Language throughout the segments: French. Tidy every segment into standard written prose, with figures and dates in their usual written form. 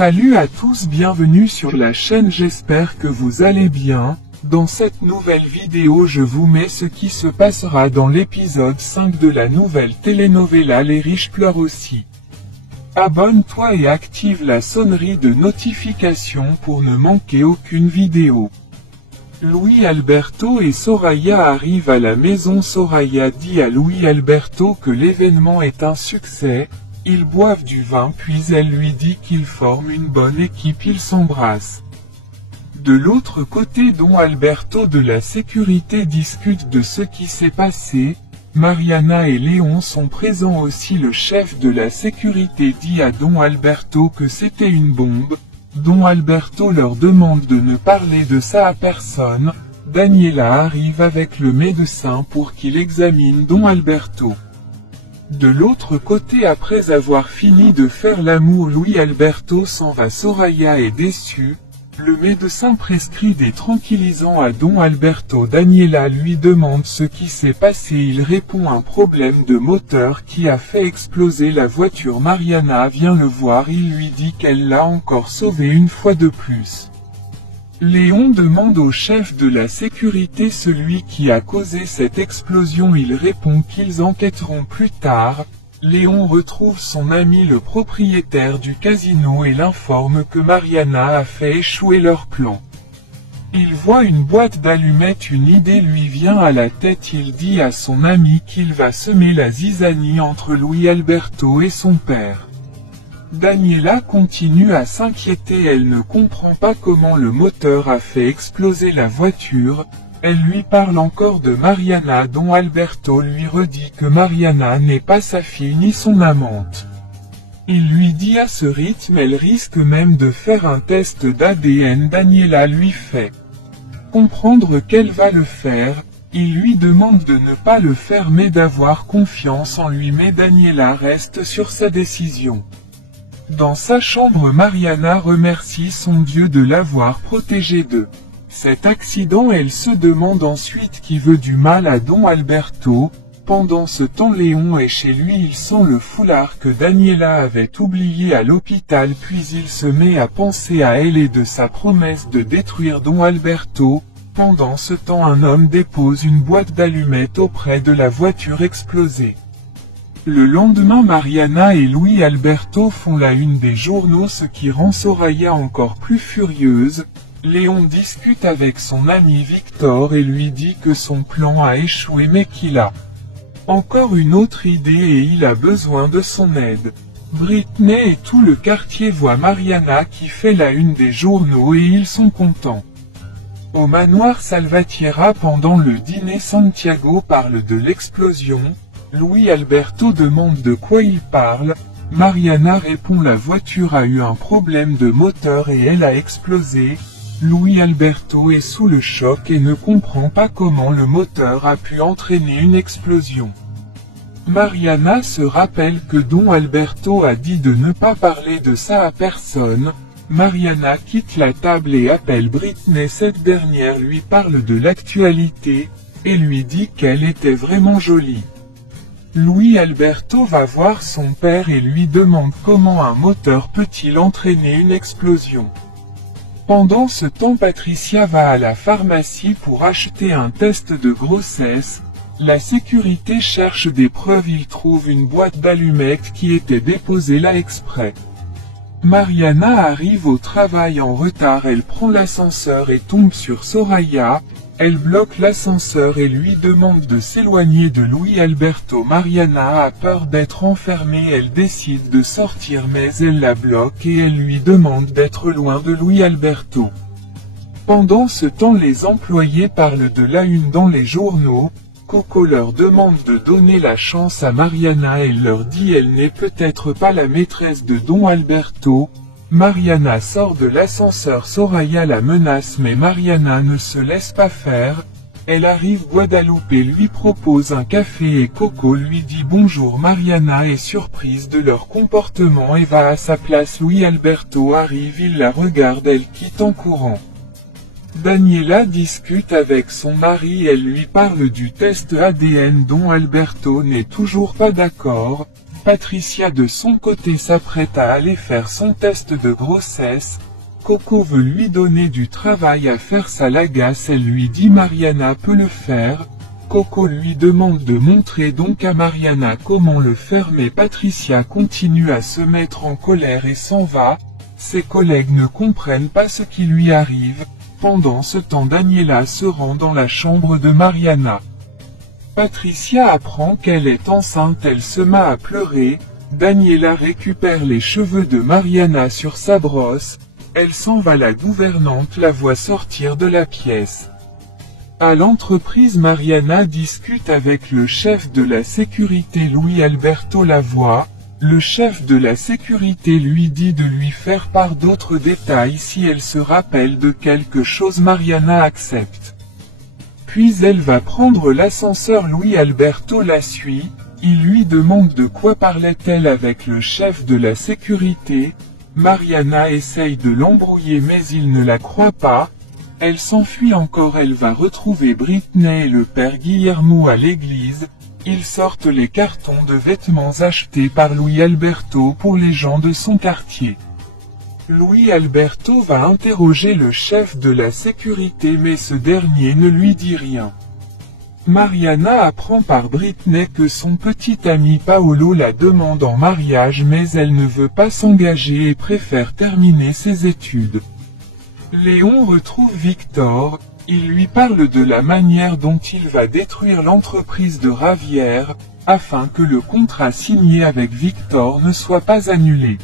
Salut à tous, bienvenue sur la chaîne, j'espère que vous allez bien. Dans cette nouvelle vidéo je vous mets ce qui se passera dans l'épisode 5 de la nouvelle telenovela Les riches pleurent aussi. Abonne-toi et active la sonnerie de notification pour ne manquer aucune vidéo. Luis Alberto et Soraya arrivent à la maison. Soraya dit à Luis Alberto que l'événement est un succès. Ils boivent du vin puis elle lui dit qu'ils forment une bonne équipe, ils s'embrassent. De l'autre côté, Don Alberto de la sécurité discute de ce qui s'est passé. Mariana et Léon sont présents aussi. Le chef de la sécurité dit à Don Alberto que c'était une bombe. Don Alberto leur demande de ne parler de ça à personne. Daniela arrive avec le médecin pour qu'il examine Don Alberto. De l'autre côté, après avoir fini de faire l'amour, Luis Alberto s'en va. Soraya est déçue. Le médecin prescrit des tranquillisants à Don Alberto. Daniela lui demande ce qui s'est passé. Il répond un problème de moteur qui a fait exploser la voiture. Mariana vient le voir. Il lui dit qu'elle l'a encore sauvé une fois de plus. Léon demande au chef de la sécurité celui qui a causé cette explosion. Il répond qu'ils enquêteront plus tard. Léon retrouve son ami le propriétaire du casino et l'informe que Mariana a fait échouer leur plan. Il voit une boîte d'allumettes, une idée lui vient à la tête. Il dit à son ami qu'il va semer la zizanie entre Luis Alberto et son père. Daniela continue à s'inquiéter, elle ne comprend pas comment le moteur a fait exploser la voiture. Elle lui parle encore de Mariana. Don Alberto lui redit que Mariana n'est pas sa fille ni son amante. Il lui dit à ce rythme elle risque même de faire un test d'ADN. Daniela lui fait comprendre qu'elle va le faire. Il lui demande de ne pas le faire mais d'avoir confiance en lui, mais Daniela reste sur sa décision. Dans sa chambre, Mariana remercie son Dieu de l'avoir protégée de cet accident. Elle se demande ensuite qui veut du mal à Don Alberto. Pendant ce temps, Léon est chez lui. Il sent le foulard que Daniela avait oublié à l'hôpital, puis il se met à penser à elle et de sa promesse de détruire Don Alberto. Pendant ce temps, un homme dépose une boîte d'allumettes auprès de la voiture explosée. Le lendemain, Mariana et Luis Alberto font la une des journaux, ce qui rend Soraya encore plus furieuse. Léon discute avec son ami Victor et lui dit que son plan a échoué mais qu'il a encore une autre idée et il a besoin de son aide. Britney et tout le quartier voient Mariana qui fait la une des journaux et ils sont contents. Au manoir Salvatierra, pendant le dîner, Santiago parle de l'explosion. Luis Alberto demande de quoi il parle. Mariana répond la voiture a eu un problème de moteur et elle a explosé. Luis Alberto est sous le choc et ne comprend pas comment le moteur a pu entraîner une explosion. Mariana se rappelle que Don Alberto a dit de ne pas parler de ça à personne. Mariana quitte la table et appelle Britney. Cette dernière lui parle de l'actualité et lui dit qu'elle était vraiment jolie. Luis Alberto va voir son père et lui demande comment un moteur peut-il entraîner une explosion. Pendant ce temps, Patricia va à la pharmacie pour acheter un test de grossesse. La sécurité cherche des preuves, il trouve une boîte d'allumettes qui était déposée là exprès. Mariana arrive au travail en retard, elle prend l'ascenseur et tombe sur Soraya. Elle bloque l'ascenseur et lui demande de s'éloigner de Luis Alberto. Mariana a peur d'être enfermée, elle décide de sortir mais elle la bloque et elle lui demande d'être loin de Luis Alberto. Pendant ce temps, les employés parlent de la une dans les journaux. Coco leur demande de donner la chance à Mariana, elle leur dit elle n'est peut-être pas la maîtresse de Don Alberto. Mariana sort de l'ascenseur, Soraya la menace mais Mariana ne se laisse pas faire. Elle arrive, Guadalupe lui propose un café et Coco lui dit bonjour. Mariana est surprise de leur comportement et va à sa place. Luis Alberto arrive, il la regarde, elle quitte en courant. Daniela discute avec son mari, elle lui parle du test ADN dont Alberto n'est toujours pas d'accord. Patricia de son côté s'apprête à aller faire son test de grossesse. Coco veut lui donner du travail à faire, ça l'agace, elle lui dit Mariana peut le faire. Coco lui demande de montrer donc à Mariana comment le faire, mais Patricia continue à se mettre en colère et s'en va. Ses collègues ne comprennent pas ce qui lui arrive. Pendant ce temps, Daniela se rend dans la chambre de Mariana. Patricia apprend qu'elle est enceinte, elle se met à pleurer. Daniela récupère les cheveux de Mariana sur sa brosse. Elle s'en va, la gouvernante la voit sortir de la pièce. À l'entreprise, Mariana discute avec le chef de la sécurité, Louis Alberto la voit. Le chef de la sécurité lui dit de lui faire part d'autres détails si elle se rappelle de quelque chose. Mariana accepte. Puis elle va prendre l'ascenseur, Louis Alberto la suit. Il lui demande de quoi parlait-elle avec le chef de la sécurité. Mariana essaye de l'embrouiller mais il ne la croit pas. Elle s'enfuit encore, elle va retrouver Britney et le père Guillermo à l'église. Ils sortent les cartons de vêtements achetés par Louis Alberto pour les gens de son quartier. Louis Alberto va interroger le chef de la sécurité mais ce dernier ne lui dit rien. Mariana apprend par Britney que son petit ami Paolo la demande en mariage mais elle ne veut pas s'engager et préfère terminer ses études. Léon retrouve Victor, il lui parle de la manière dont il va détruire l'entreprise de Ravière, afin que le contrat signé avec Victor ne soit pas annulé.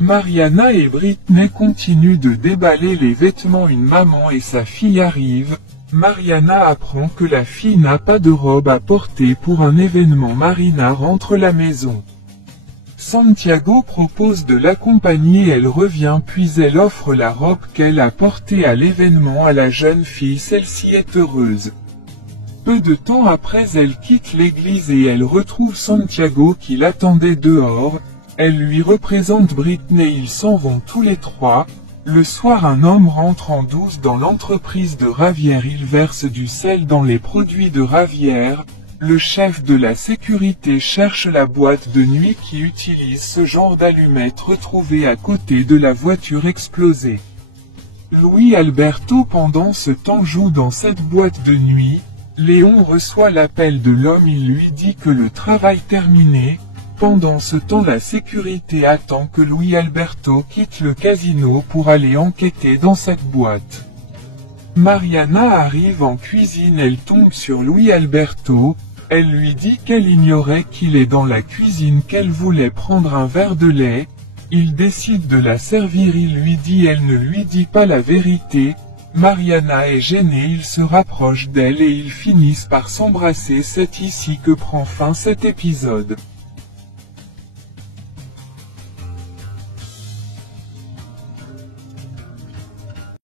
Mariana et Britney continuent de déballer les vêtements, une maman et sa fille arrivent. Mariana apprend que la fille n'a pas de robe à porter pour un événement. Marina rentre à la maison. Santiago propose de l'accompagner, elle revient puis elle offre la robe qu'elle a portée à l'événement à la jeune fille, celle-ci est heureuse. Peu de temps après, elle quitte l'église et elle retrouve Santiago qui l'attendait dehors. Elle lui représente Britney, ils s'en vont tous les trois. Le soir, un homme rentre en douce dans l'entreprise de Ravière, il verse du sel dans les produits de Ravière. Le chef de la sécurité cherche la boîte de nuit qui utilise ce genre d'allumettes retrouvée à côté de la voiture explosée. Louis Alberto pendant ce temps joue dans cette boîte de nuit. Léon reçoit l'appel de l'homme, il lui dit que le travail terminé. Pendant ce temps, la sécurité attend que Louis Alberto quitte le casino pour aller enquêter dans cette boîte. Mariana arrive en cuisine, elle tombe sur Louis Alberto. Elle lui dit qu'elle ignorait qu'il est dans la cuisine, qu'elle voulait prendre un verre de lait. Il décide de la servir, il lui dit, elle ne lui dit pas la vérité. Mariana est gênée, il se rapproche d'elle et ils finissent par s'embrasser. C'est ici que prend fin cet épisode.